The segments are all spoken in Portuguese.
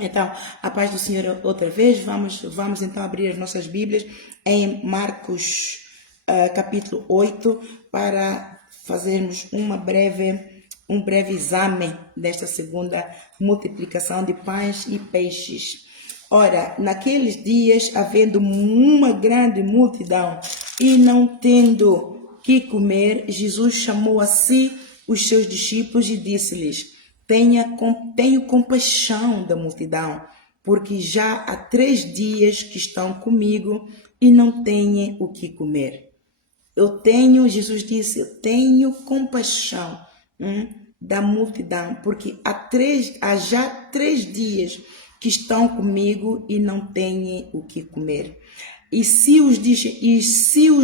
Então, a paz do Senhor outra vez, vamos então abrir as nossas Bíblias em Marcos capítulo 8 para fazermos um breve exame desta segunda multiplicação de pães e peixes. Ora, naqueles dias, havendo uma grande multidão e não tendo que comer, Jesus chamou a si os seus discípulos e disse-lhes: Tenho compaixão da multidão, porque já há 3 dias que estão comigo e não têm o que comer. Jesus disse, eu tenho compaixão da multidão, porque há já 3 dias que estão comigo e não têm o que comer. E se os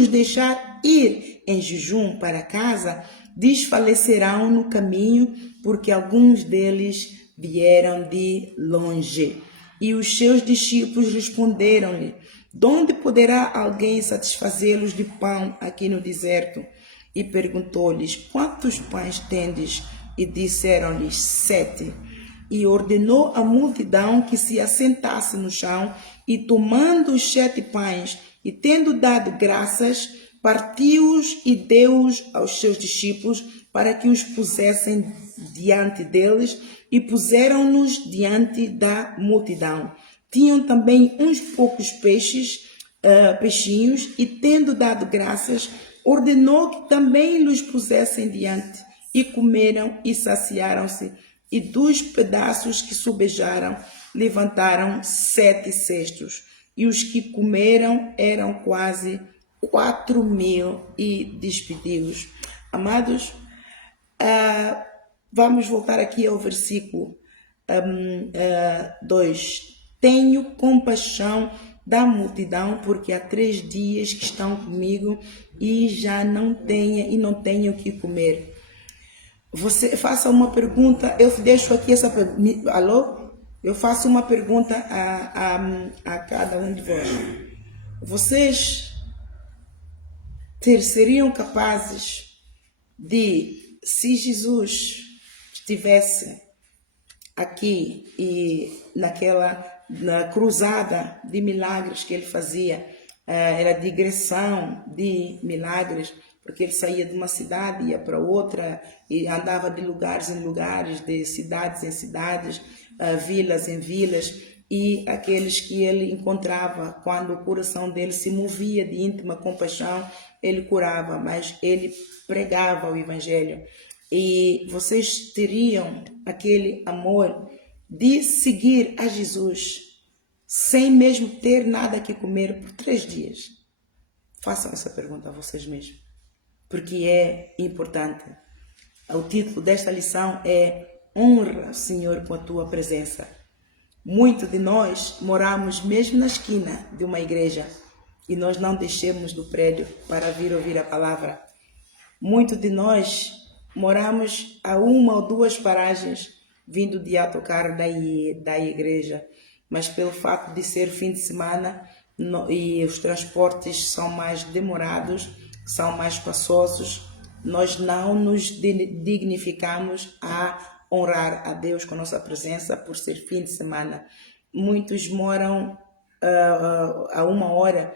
deixar ir em jejum para casa, desfalecerão no caminho, porque alguns deles vieram de longe. E os seus discípulos responderam-lhe: de onde poderá alguém satisfazê-los de pão aqui no deserto? E perguntou-lhes: quantos pães tendes? E disseram-lhes: 7. E ordenou à multidão que se assentasse no chão, e tomando os 7 pães, e tendo dado graças, partiu-os e deu-os aos seus discípulos, para que os pusessem diante deles, e puseram-nos diante da multidão. Tinham também uns poucos peixinhos, e tendo dado graças, ordenou que também lhes pusessem diante, e comeram e saciaram-se, e dos pedaços que sobejaram, levantaram 7 cestos, e os que comeram eram quase 4.000 e despedidos. Amados, vamos voltar aqui ao versículo 2. Tenho compaixão da multidão, porque há 3 dias que estão comigo e já não tenho o que comer. Você faça uma pergunta, eu deixo aqui essa pergunta. Alô? Eu faço uma pergunta a cada um de vós. Vocês seriam capazes de, se Jesus estivesse aqui e na cruzada de milagres que ele fazia, era digressão de milagres, porque ele saía de uma cidade, ia para outra, e andava de lugares em lugares, de cidades em cidades, vilas em vilas, e aqueles que ele encontrava, quando o coração dele se movia de íntima compaixão, ele curava, mas ele pregava o Evangelho. E vocês teriam aquele amor de seguir a Jesus, sem mesmo ter nada que comer por 3 dias? Façam essa pergunta a vocês mesmos, porque é importante. O título desta lição é Honra, Senhor, com a tua presença. Muitos de nós moramos mesmo na esquina de uma igreja e nós não descemos do prédio para vir ouvir a palavra. Muitos de nós moramos a 1 ou 2 paragens vindo de autocarro da igreja, mas pelo fato de ser fim de semana e os transportes são mais demorados, são mais espaçosos, nós não nos dignificamos a honrar a Deus com nossa presença por ser fim de semana. Muitos moram a 1 hora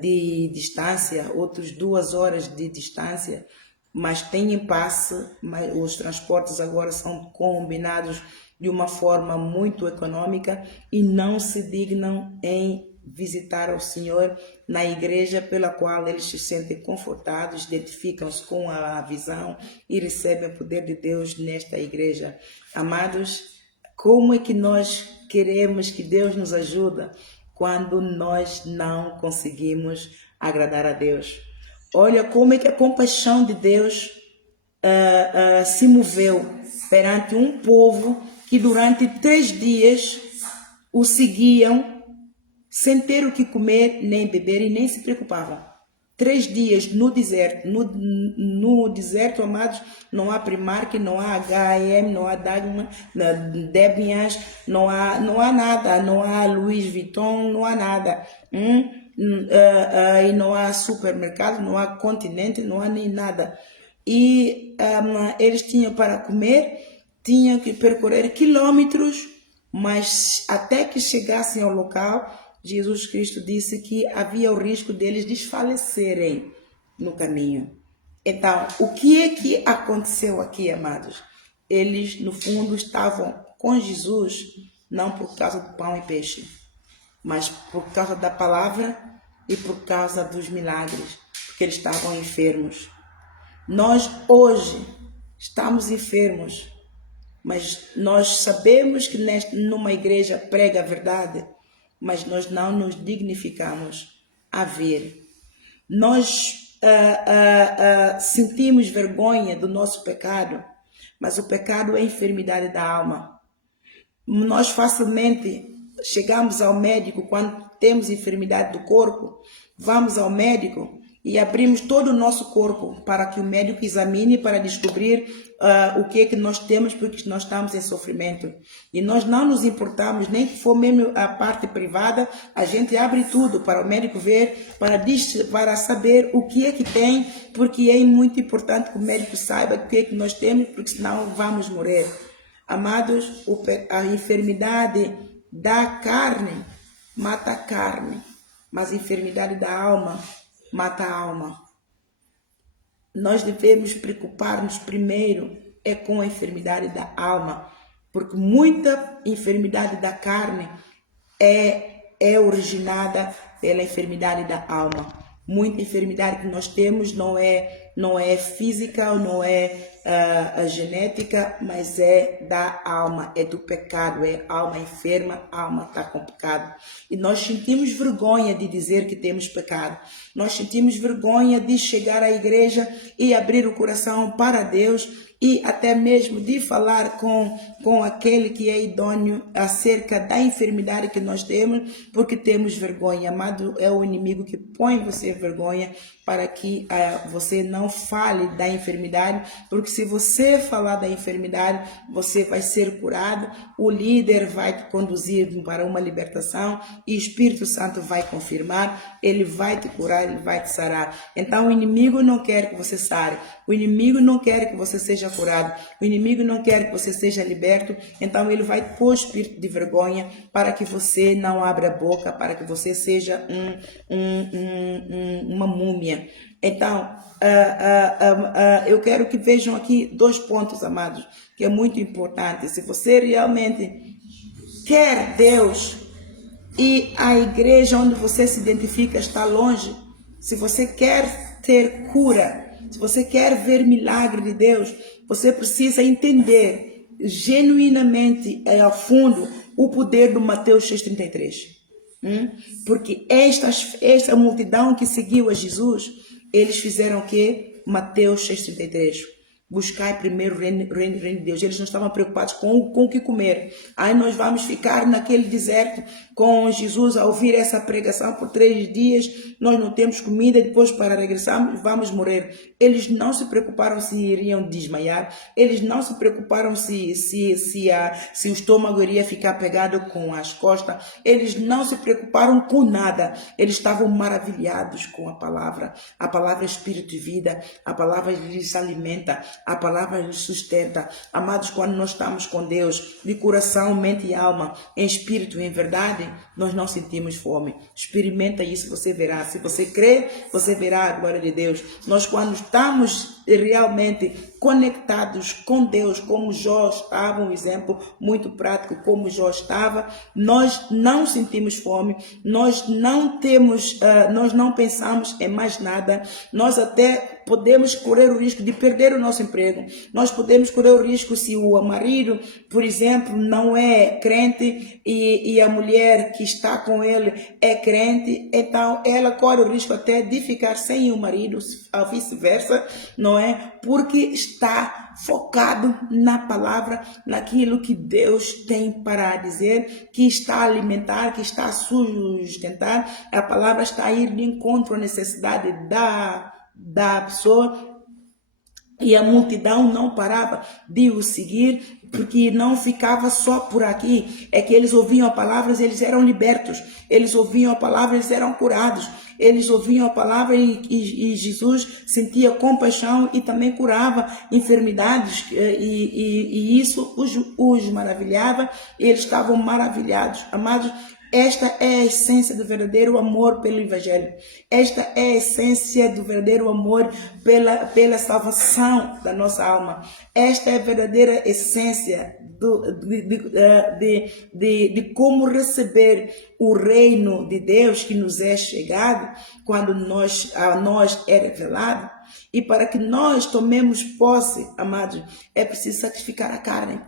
de distância, outros 2 horas de distância, mas têm passe, mas os transportes agora são combinados de uma forma muito econômica e não se dignam em visitar o Senhor na igreja pela qual eles se sentem confortados, identificam-se com a visão e recebem o poder de Deus nesta igreja. Amados, como é que nós queremos que Deus nos ajude quando nós não conseguimos agradar a Deus? Olha como é que a compaixão de Deus se moveu perante um povo que durante 3 dias o seguiam sem ter o que comer, nem beber e nem se preocupavam. 3 dias no deserto. No deserto, amados, não há Primark, não há H&M, não há Debenhams, não há nada, não há Louis Vuitton, não há nada. E não há supermercado, não há Continente, não há nem nada. E eles tinham para comer, tinham que percorrer quilômetros Mas até que chegassem ao local, Jesus Cristo disse que havia o risco deles desfalecerem no caminho. Então, o que é que aconteceu aqui, amados? Eles, no fundo, estavam com Jesus, não por causa do pão e peixe, mas por causa da palavra e por causa dos milagres, porque eles estavam enfermos. Nós hoje estamos enfermos, mas nós sabemos que numa igreja prega a verdade, mas nós não nos dignificamos a ver. Nós sentimos vergonha do nosso pecado, mas o pecado é a enfermidade da alma. Nós facilmente chegamos ao médico quando temos enfermidade do corpo, vamos ao médico e abrimos todo o nosso corpo para que o médico examine para descobrir o que é que nós temos, porque nós estamos em sofrimento. E nós não nos importamos, nem que for mesmo a parte privada, a gente abre tudo para o médico ver, para saber o que é que tem, porque é muito importante que o médico saiba o que é que nós temos, porque senão vamos morrer. Amados, a enfermidade da carne mata a carne, mas a enfermidade da alma mata a alma. Nós devemos preocupar-nos primeiro com a enfermidade da alma, porque muita enfermidade da carne é originada pela enfermidade da alma. Muita enfermidade que nós temos não é física, não é genética, mas é da alma, é do pecado, é alma enferma, a alma está com pecado. E nós sentimos vergonha de dizer que temos pecado. Nós sentimos vergonha de chegar à igreja e abrir o coração para Deus e até mesmo de falar com aquele que é idôneo acerca da enfermidade que nós temos, porque temos vergonha. Amado, é o inimigo que põe você em vergonha para que você não fale da enfermidade, porque se você falar da enfermidade, você vai ser curado, o líder vai te conduzir para uma libertação e o Espírito Santo vai confirmar, ele vai te curar, ele vai te sarar. Então o inimigo não quer que você sare, o inimigo não quer que você seja curado, o inimigo não quer que você seja liberto, então ele vai pôr espírito de vergonha para que você não abra a boca, para que você seja uma múmia. Então, eu quero que vejam aqui 2 pontos, amados, que é muito importante. Se você realmente quer Deus e a igreja onde você se identifica está longe, se você quer ter cura, se você quer ver milagre de Deus, você precisa entender genuinamente, ao fundo, o poder do Mateus 6,33. Porque esta multidão que seguiu a Jesus, eles fizeram o quê? Mateus 6,33. Buscai primeiro o reino de Deus. Eles não estavam preocupados com o que comer. Aí nós vamos ficar naquele deserto com Jesus a ouvir essa pregação por 3 dias. Nós não temos comida, depois para regressarmos vamos morrer. Eles não se preocuparam se iriam desmaiar. Eles não se preocuparam se o estômago iria ficar pegado com as costas. Eles não se preocuparam com nada. Eles estavam maravilhados com a palavra. A palavra é espírito e vida. A palavra lhes alimenta. A palavra nos sustenta. Amados, quando nós estamos com Deus, de coração, mente e alma, em espírito e em verdade, nós não sentimos fome. Experimenta isso, você verá. Se você crê, você verá a glória de Deus. Nós, quando estamos realmente conectados com Deus, como Jó estava, um exemplo muito prático, como Jó estava, nós não sentimos fome, nós não pensamos em mais nada, nós até podemos correr o risco de perder o nosso emprego, nós podemos correr o risco se o marido, por exemplo, não é crente e a mulher que está com ele é crente, então ela corre o risco até de ficar sem o marido, ou vice-versa, não é? Porque está focado na palavra, naquilo que Deus tem para dizer, que está a alimentar, que está a sustentar. A palavra está a ir de encontro à necessidade da pessoa. E a multidão não parava de o seguir, porque não ficava só por aqui, é que eles ouviam a palavra e eles eram libertos, eles ouviam a palavra e eles eram curados, eles ouviam a palavra e Jesus sentia compaixão e também curava enfermidades, e isso os maravilhava, e eles estavam maravilhados. Amados, esta é a essência do verdadeiro amor pelo Evangelho. Esta é a essência do verdadeiro amor pela salvação da nossa alma. Esta é a verdadeira essência de como receber o reino de Deus que nos é chegado quando a nós é revelado. E para que nós tomemos posse, amados, é preciso sacrificar a carne.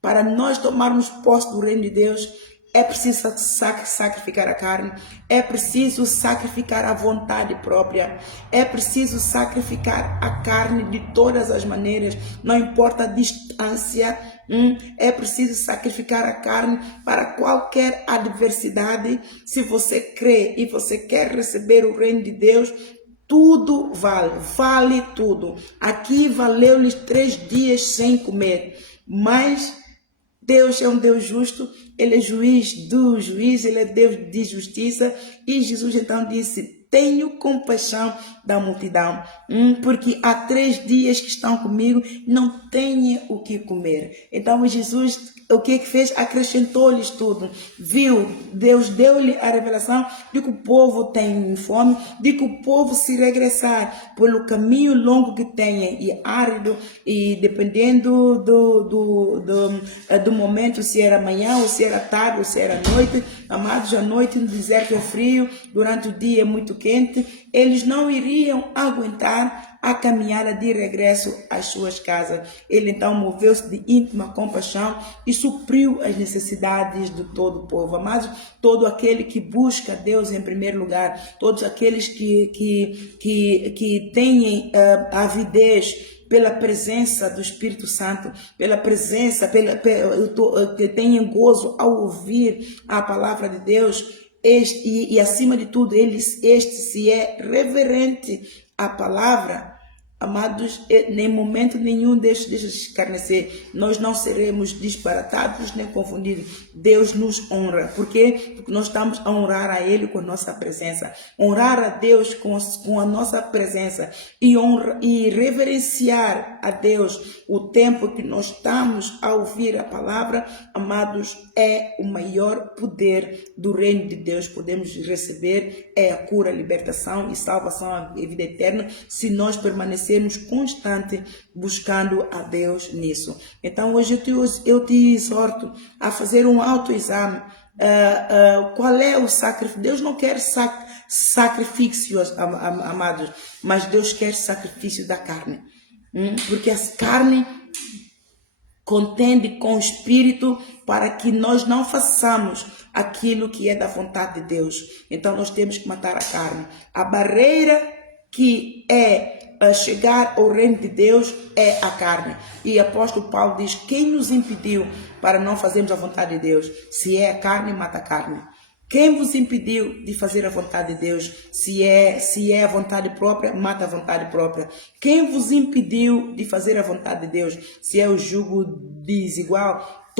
Para nós tomarmos posse do reino de Deus, é preciso sacrificar a carne, é preciso sacrificar a vontade própria, é preciso sacrificar a carne de todas as maneiras, não importa a distância, é preciso sacrificar a carne para qualquer adversidade. Se você crê e você quer receber o reino de Deus, tudo vale tudo. Aqui valeu-lhes 3 dias sem comer, mas Deus é um Deus justo, Ele é juiz do juiz, Ele é Deus de justiça. E Jesus então disse: tenho compaixão da multidão, porque há 3 dias que estão comigo, não têm o que comer. Então Jesus, o que fez? Acrescentou-lhes tudo. Viu? Deus deu-lhe a revelação de que o povo tem fome, de que o povo, se regressar pelo caminho longo que tem e árido, e dependendo do momento, se era manhã, ou se era tarde, ou se era noite, amados, à noite no deserto é frio, durante o dia é muito quente, eles não iriam aguentar a caminhada de regresso às suas casas. Ele então moveu-se de íntima compaixão e supriu as necessidades de todo o povo. Amados, todo aquele que busca Deus em primeiro lugar, todos aqueles que têm avidez pela presença do Espírito Santo, pela presença, que tenham gozo ao ouvir a palavra de Deus, e acima de tudo, se é reverente à palavra, amados, em momento nenhum deixa de escarnecer. Nós não seremos disparatados nem confundidos. Deus nos honra. Por quê? Porque nós estamos a honrar a Ele com a nossa presença. Honrar a Deus com a nossa presença. E reverenciar a Deus o tempo que nós estamos a ouvir a palavra, amados, é o maior poder do reino de Deus. Podemos receber a cura, a libertação e salvação, a vida eterna, se nós permanecermos constante buscando a Deus nisso. Então hoje eu te exorto a fazer um autoexame. Qual é o sacrifício? Deus não quer sacrifícios, amados, mas Deus quer sacrifício da carne, porque a carne contende com o Espírito para que nós não façamos aquilo que é da vontade de Deus. Então nós temos que matar a carne. A barreira que é chegar ao reino de Deus é a carne. E o apóstolo Paulo diz: quem nos impediu para não fazermos a vontade de Deus? Se é a carne, mata a carne. Quem vos impediu de fazer a vontade de Deus? Se é a vontade própria, mata a vontade própria. Quem vos impediu de fazer a vontade de Deus? Se é o jugo desigual,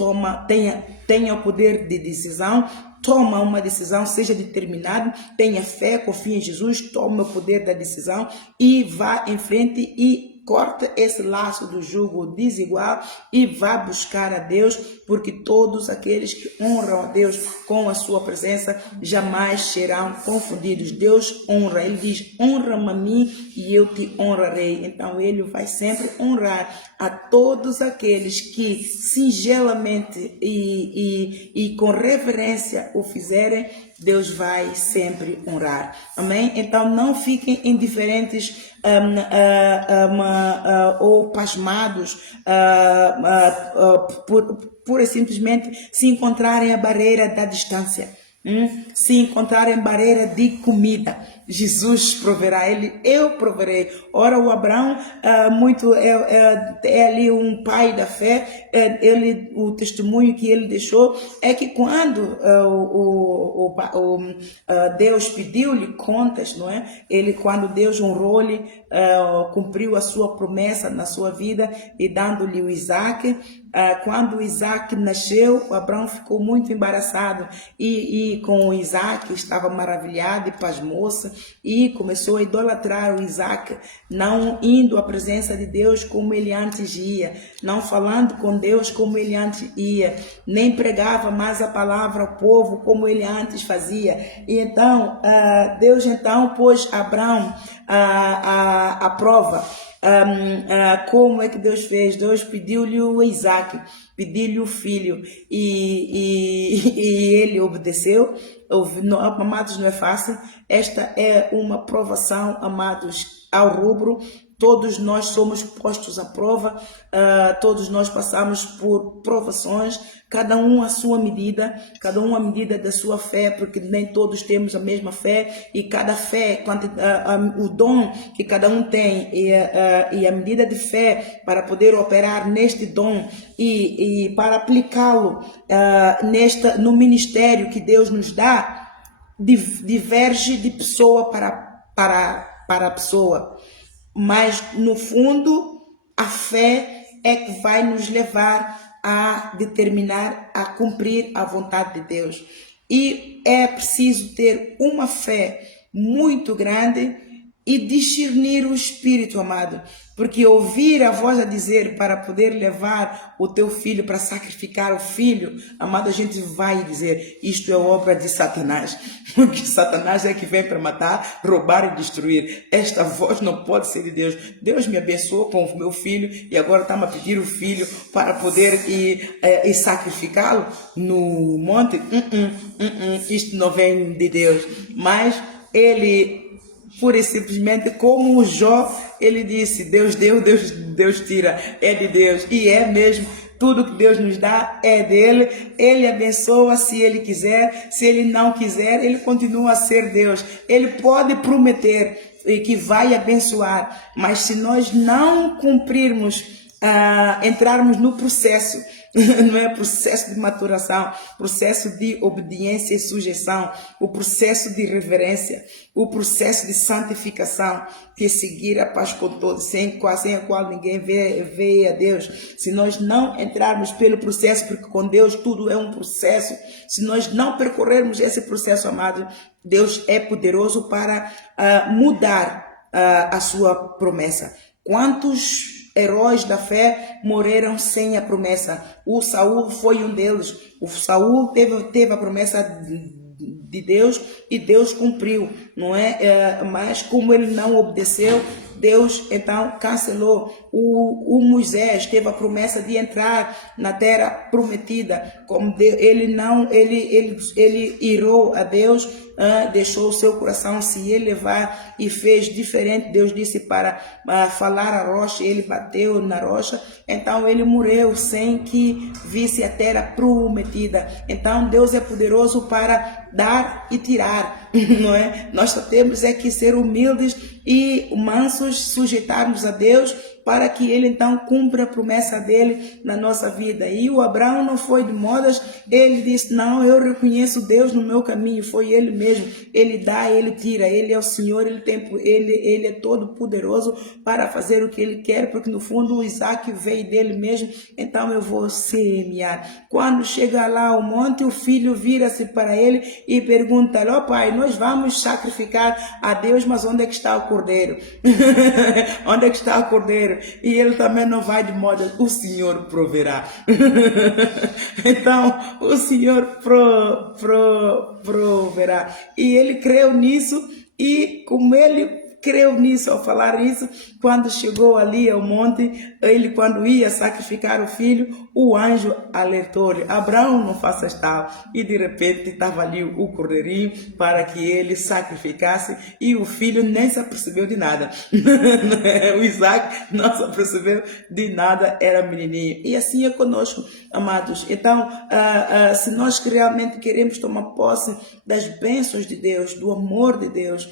tenha o poder de decisão. Toma uma decisão, seja determinado, tenha fé, confie em Jesus, toma o poder da decisão e vá em frente e corta esse laço do jugo desigual e vá buscar a Deus, porque todos aqueles que honram a Deus com a sua presença jamais serão confundidos. Deus honra, Ele diz: honra-me a mim e eu te honrarei. Então Ele vai sempre honrar a todos aqueles que singelamente e com reverência o fizerem. Deus vai sempre honrar. Amém? Então não fiquem indiferentes ou pasmados por simplesmente se encontrarem a barreira da distância. Se encontrarem barreira de comida, Jesus proverá. Eu proverei. Ora, o Abraão é ali um pai da fé. O testemunho que ele deixou é que quando Deus pediu-lhe contas, não é? Quando Deus honrou-lhe, cumpriu a sua promessa na sua vida e dando-lhe o Isaac, quando Isaac nasceu, o Abraão ficou muito embaraçado e com o Isaac estava maravilhado e pasmoso e começou a idolatrar o Isaac, não indo à presença de Deus como ele antes ia, não falando com Deus como ele antes ia, nem pregava mais a palavra ao povo como ele antes fazia. E então, Deus então pôs Abraão à prova. Como é que Deus fez? Deus pediu-lhe o Isaac, pediu-lhe o filho e ele obedeceu. Amados, não é fácil. Esta é uma provação, amados, ao rubro. Todos nós somos postos à prova, todos nós passamos por provações, cada um à sua medida, cada um à medida da sua fé, porque nem todos temos a mesma fé, e cada fé, o dom que cada um tem, e a medida de fé para poder operar neste dom e para aplicá-lo no ministério que Deus nos dá, diverge de pessoa para pessoa. Mas, no fundo, a fé é que vai nos levar a determinar, a cumprir a vontade de Deus. E é preciso ter uma fé muito grande e discernir o Espírito, amado. Porque ouvir a voz a dizer para poder levar o teu filho para sacrificar o filho, amado, a gente vai dizer, isto é obra de Satanás. Porque Satanás é que vem para matar, roubar e destruir. Esta voz não pode ser de Deus. Deus me abençoou com o meu filho e agora está-me a pedir o filho para poder ir sacrificá-lo no monte. Isto não vem de Deus. Mas ele... pura e simplesmente, como o Jó, ele disse, Deus deu, Deus tira, é de Deus, e é mesmo, tudo que Deus nos dá é dele, ele abençoa se ele quiser, se ele não quiser, ele continua a ser Deus, ele pode prometer que vai abençoar, mas se nós não cumprirmos, entrarmos no processo, não é processo de maturação, processo de obediência e sujeição, o processo de reverência, o processo de santificação, que é seguir a paz com todos, sem a qual ninguém vê a Deus. Se nós não entrarmos pelo processo, porque com Deus tudo é um processo, se nós não percorrermos esse processo, amado, Deus é poderoso para mudar a sua promessa. Quantos heróis da fé morreram sem a promessa? O Saul foi um deles. O Saul teve a promessa de Deus e Deus cumpriu, não é? Mas como ele não obedeceu, Deus então cancelou. O Moisés teve a promessa de entrar na terra prometida, como ele irou a Deus, deixou o seu coração se elevar e fez diferente. Deus disse para falar a rocha, ele bateu na rocha, então ele morreu sem que visse a terra prometida. Então Deus é poderoso para dar e tirar, não é? Nós só temos é que ser humildes e mansos, sujeitarmos a Deus para que ele então cumpra a promessa dele na nossa vida. E o Abraão não foi de modas, ele disse, não, eu reconheço Deus no meu caminho, foi ele mesmo, ele dá, ele tira, ele é o Senhor, ele é todo poderoso para fazer o que ele quer, porque no fundo o Isaac veio dele mesmo, então eu vou semear. Quando chega lá ao monte, o filho vira-se para ele e pergunta, ó pai, nós vamos sacrificar a Deus, mas onde é que está o cordeiro? Onde é que está o cordeiro? E ele também não vai de modo, o Senhor proverá. Então, o Senhor proverá. E ele creu nisso, e como ele creu nisso, ao falar isso, quando chegou ali ao monte, ele quando ia sacrificar o filho, o anjo alertou-lhe, Abraão, não faças tal, e de repente estava ali o cordeirinho para que ele sacrificasse, e o filho nem se apercebeu de nada. O Isaac não se apercebeu de nada, era menininho. E assim é conosco, amados. Então, se nós realmente queremos tomar posse das bênçãos de Deus, do amor de Deus,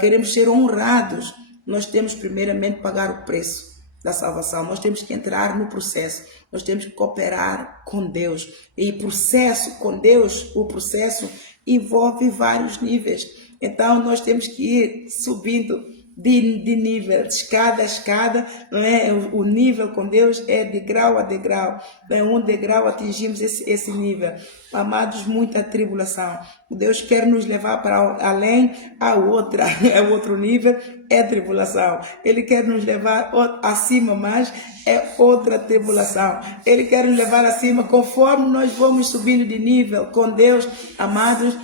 queremos ser honrados, nós temos primeiramente que pagar o preço da salvação. Nós temos que entrar no processo, nós temos que cooperar com Deus. E processo com Deus, o processo envolve vários níveis. Então nós temos que ir subindo de nível, de escada a escada, não é? O nível com Deus é de grau a degrau, é um degrau atingimos esse nível. Amados, muita tribulação. Deus quer nos levar para além, a outro nível, é tribulação. Ele quer nos levar acima, mas é outra tribulação. Ele quer nos levar acima, conforme nós vamos subindo de nível com Deus, amados.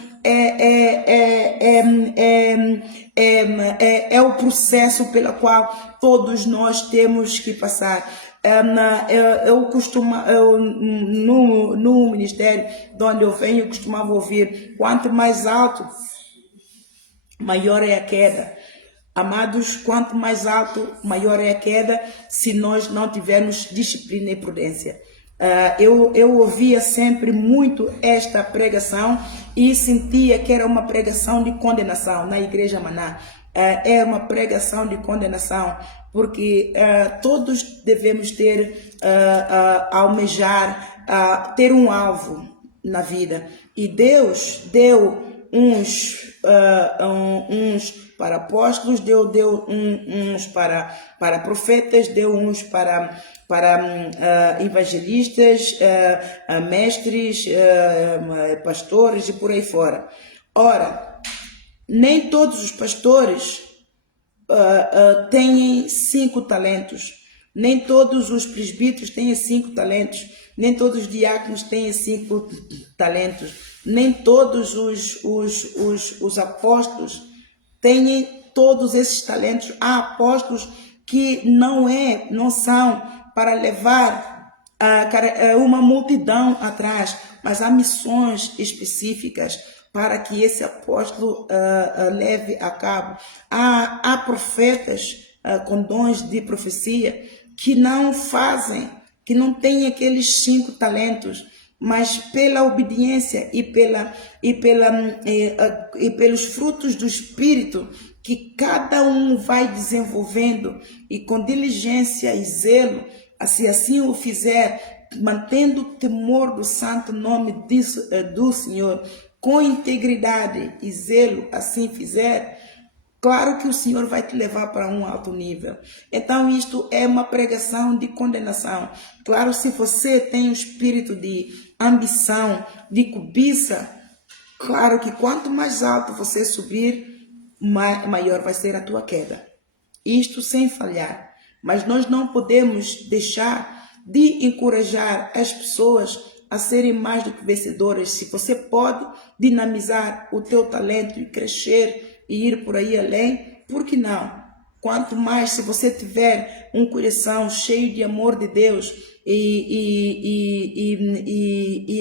É o processo pelo qual todos nós temos que passar. No ministério de onde eu venho, eu costumava ouvir: quanto mais alto, maior é a queda. Amados, quanto mais alto, maior é a queda, se nós não tivermos disciplina e prudência. Eu ouvia sempre muito esta pregação e sentia que era uma pregação de condenação na Igreja Maná. É uma pregação de condenação, porque todos devemos almejar, ter um alvo na vida. E Deus deu uns para apóstolos, deu uns para profetas, deu uns para evangelistas, mestres, pastores e por aí fora. Ora, nem todos os pastores têm 5 talentos, nem todos os presbíteros têm 5 talentos, nem todos os diáconos têm 5 talentos, nem todos os apóstolos têm todos esses talentos. Há apóstolos que não são para levar uma multidão atrás, mas há missões específicas para que esse apóstolo leve a cabo. Há profetas com dons de profecia que não têm aqueles 5 talentos, mas pela obediência e pelos frutos do Espírito que cada um vai desenvolvendo, e com diligência e zelo, se assim o fizer, mantendo o temor do santo nome do Senhor, com integridade e zelo, assim fizer, claro que o Senhor vai te levar para um alto nível. Então isto é uma pregação de condenação. Claro, se você tem um espírito de ambição, de cobiça, claro que quanto mais alto você subir, maior vai ser a tua queda. Isto sem falhar. Mas nós não podemos deixar de encorajar as pessoas a serem mais do que vencedoras. Se você pode dinamizar o teu talento e crescer e ir por aí além, por que não? Quanto mais se você tiver um coração cheio de amor de Deus e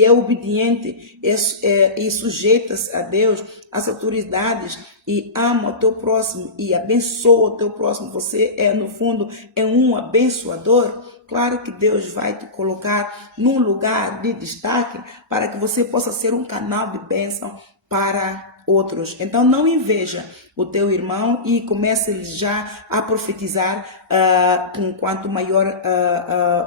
é obediente e sujeita-se a Deus, às autoridades, e ama o teu próximo e abençoa o teu próximo, você no fundo é um abençoador. Claro que Deus vai te colocar num lugar de destaque para que você possa ser um canal de bênção para outros. Então não inveja o teu irmão e comece já a profetizar. Quanto maior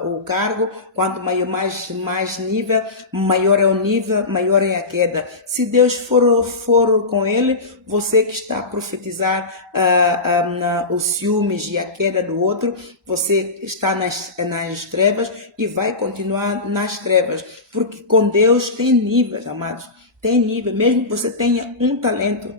o cargo, quanto mais nível, maior é o nível, maior é a queda. Se Deus for com ele, você que está a profetizar os ciúmes e a queda do outro, você está nas trevas e vai continuar nas trevas, porque com Deus tem níveis, amados. Tem nível, mesmo que você tenha um talento.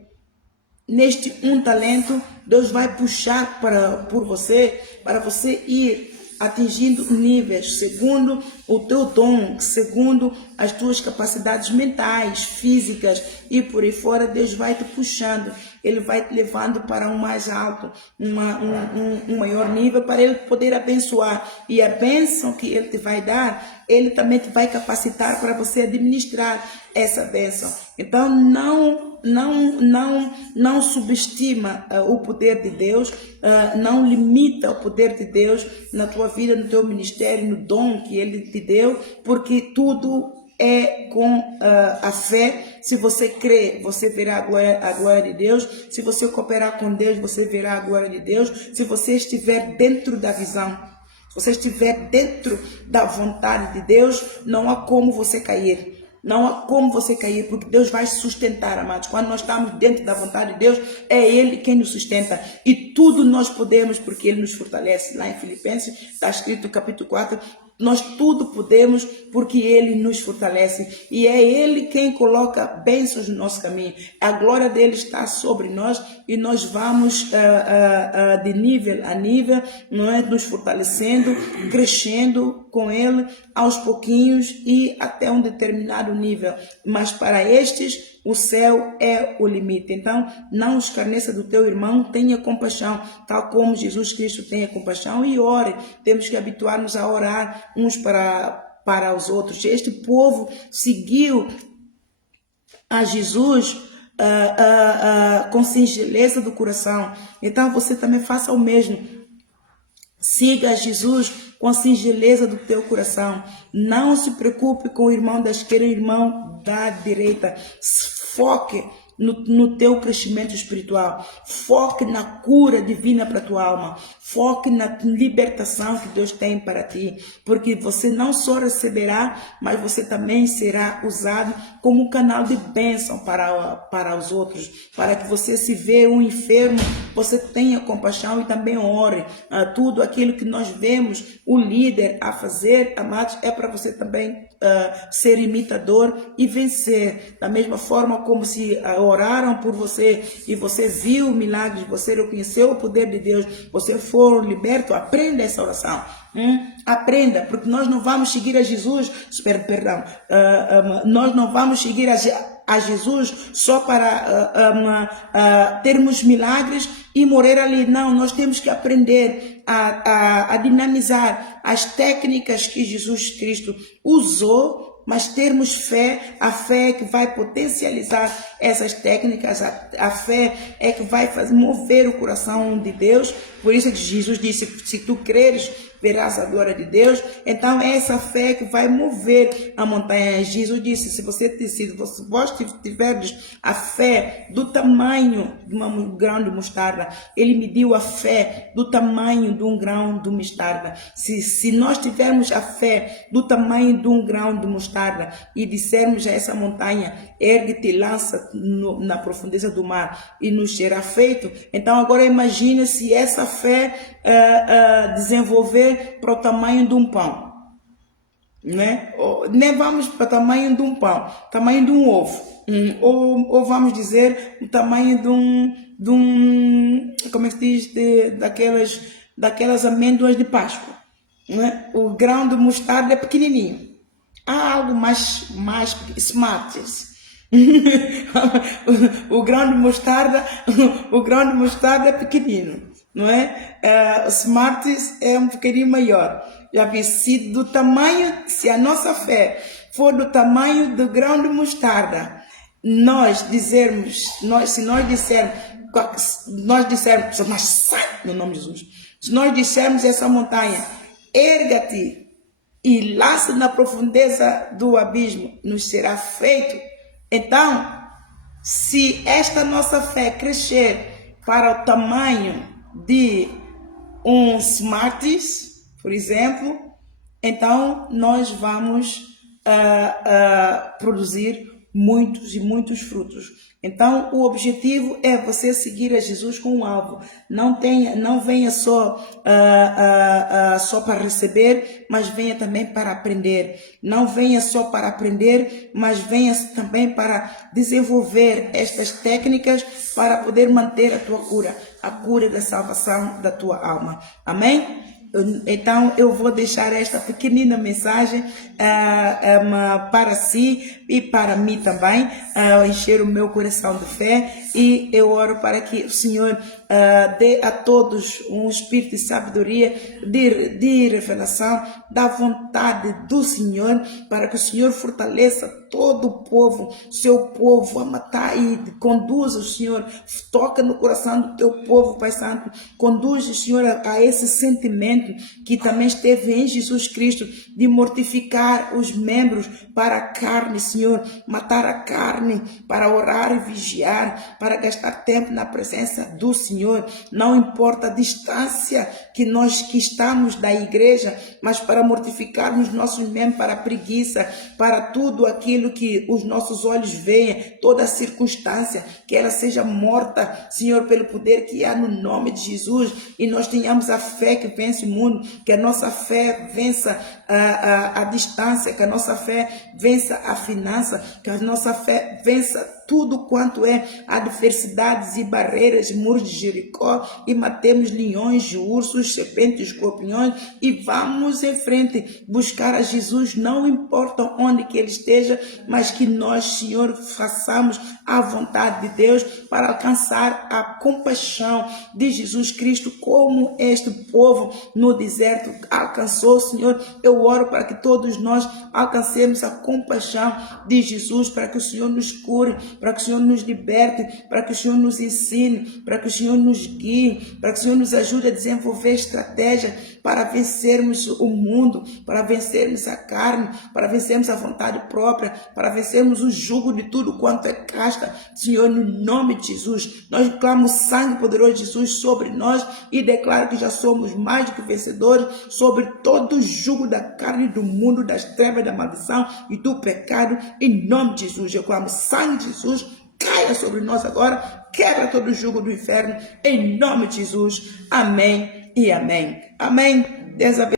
Neste um talento, Deus vai puxar por você, para você ir atingindo níveis, segundo o teu dom, segundo as tuas capacidades mentais, físicas e por aí fora. Deus vai te puxando, Ele vai te levando para um mais alto, um maior nível, para Ele poder abençoar. E a bênção que Ele te vai dar, Ele também te vai capacitar para você administrar essa bênção. Então não subestima o poder de Deus, não limita o poder de Deus na tua vida, no teu ministério, no dom que Ele te deu, porque tudo é com a fé. Se você crê, você verá a glória de Deus. Se você cooperar com Deus, você verá a glória de Deus. Se você estiver dentro da visão, se você estiver dentro da vontade de Deus, não há como você cair. Não há como você cair, porque Deus vai sustentar, amados. Quando nós estamos dentro da vontade de Deus, é Ele quem nos sustenta. E tudo nós podemos, porque Ele nos fortalece. Lá em Filipenses está escrito, capítulo 4, nós tudo podemos porque Ele nos fortalece. E é Ele quem coloca bênçãos no nosso caminho. A glória dele está sobre nós e nós vamos de nível a nível, não é? Nos fortalecendo, crescendo com Ele aos pouquinhos e até um determinado nível. Mas para estes, o céu é o limite. Então, não escarneça do teu irmão, tenha compaixão, tal como Jesus Cristo tenha compaixão, e ore. Temos que habituar-nos a orar uns para os outros. Este povo seguiu a Jesus com singeleza do coração. Então, você também faça o mesmo. Siga Jesus com a singeleza do teu coração. Não se preocupe com o irmão da esquerda e o irmão da direita. Foque no teu crescimento espiritual. Foque na cura divina para a tua alma. Foque na libertação que Deus tem para ti. Porque você não só receberá, mas você também será usado como um canal de bênção para os outros. Para que você, se vê um enfermo, você tenha compaixão e também ore. Tudo aquilo que nós vemos o líder a fazer, amados, é para você também ser imitador e vencer. Da mesma forma como se oraram por você e você viu milagres, você reconheceu o poder de Deus, você for liberto, aprenda essa oração. Aprenda, porque nós não vamos seguir a Jesus, nós não vamos seguir a Jesus só para termos milagres e morrer ali. Não, nós temos que aprender a dinamizar as técnicas que Jesus Cristo usou, mas termos fé. A fé é que vai potencializar essas técnicas, a fé é que vai mover o coração de Deus. Por isso que Jesus disse, se tu creres, verás a glória de Deus. Então é essa fé que vai mover a montanha. Jesus disse, se vós tiverdes a fé do tamanho de um grão de mostarda, ele mediu a fé do tamanho de um grão de mostarda. Se nós tivermos a fé do tamanho de um grão de mostarda e dissermos a essa montanha, ergue-te e lança na profundeza do mar, e nos será feito. Então agora imagine se essa fé desenvolver para o tamanho de um pão, né? Nem vamos para o tamanho de um pão, tamanho de um ovo, ou vamos dizer o tamanho de um como é que se diz, daquelas amêndoas de Páscoa, né? O grão de mostarda é pequenininho. Há algo mais smarts. o grão de mostarda é pequenino, não é? O Smarties é um bocadinho maior. Já vi, se a nossa fé for do tamanho do grão de mostarda, se nós dissermos, mas sai no nome de Jesus. Se nós dissermos essa montanha, erga-te e lança na profundeza do abismo, nos será feito. Então, se esta nossa fé crescer para o tamanho de um Smarties, por exemplo, então nós vamos produzir muitos e muitos frutos. Então o objetivo é você seguir a Jesus com um alvo. Não venha só para receber, mas venha também para aprender. Não venha só para aprender, mas venha também para desenvolver estas técnicas para poder manter a tua cura, a cura da salvação da tua alma. Amém? Então eu vou deixar esta pequenina mensagem para si e para mim também, encher o meu coração de fé, e eu oro para que o Senhor dê a todos um espírito de sabedoria, de revelação, da vontade do Senhor, para que o Senhor fortaleça todo o povo, seu povo, a matar e conduza o Senhor, toca no coração do teu povo, Pai Santo, conduz o Senhor a esse sentimento pensamento que também esteve em Jesus Cristo, de mortificar os membros para a carne, Senhor, matar a carne para orar e vigiar, para gastar tempo na presença do Senhor. Não importa a distância que nós que estamos da igreja, mas para mortificarmos nossos membros para a preguiça, para tudo aquilo que os nossos olhos veem, toda circunstância, que ela seja morta, Senhor, pelo poder que há no nome de Jesus, e nós tenhamos a fé que vence o mundo, que a nossa fé vença a distância, que a nossa fé vença a finança, que a nossa fé vença tudo quanto é adversidades e barreiras, muros de Jericó, e matemos leões, ursos, serpentes, escorpiões, e vamos em frente, buscar a Jesus, não importa onde que ele esteja, mas que nós, Senhor, façamos a vontade de Deus para alcançar a compaixão de Jesus Cristo, como este povo no deserto alcançou, Senhor. Eu oro para que todos nós alcancemos a compaixão de Jesus, para que o Senhor nos cure, para que o Senhor nos liberte, para que o Senhor nos ensine, para que o Senhor nos guie, para que o Senhor nos ajude a desenvolver estratégia para vencermos o mundo, para vencermos a carne, para vencermos a vontade própria, para vencermos o jugo de tudo quanto é casta. Senhor, no nome de Jesus, nós clamamos sangue poderoso de Jesus sobre nós e declaro que já somos mais do que vencedores sobre todo o jugo da carne, do mundo, das trevas, da maldição e do pecado. Em nome de Jesus, eu clamo sangue de Jesus, caia sobre nós agora, quebra todo o jugo do inferno, em nome de Jesus. Amém e amém. Amém. Deus abençoe.